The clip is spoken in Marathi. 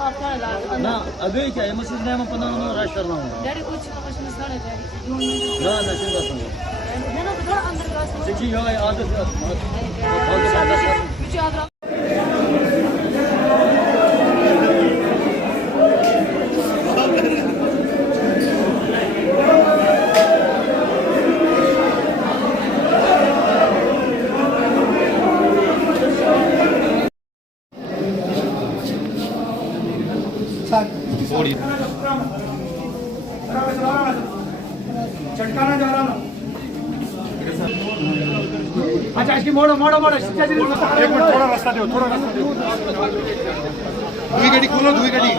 ना अभी क्या है मशीन में अपन रश करना हूँ डैडी कुछ मशीन सारे डैडी ना ना चिंता सुनो ना तो थोड़ा अंदर का जी यो आदत पीछे आ रहा चटकाना जा रहा ना अच्छा इसकी मोड़ो मोड़ो मोड़ो एक मिनट थोड़ा रास्ता दो दुई गाड़ी खोलो दुई गाड़ी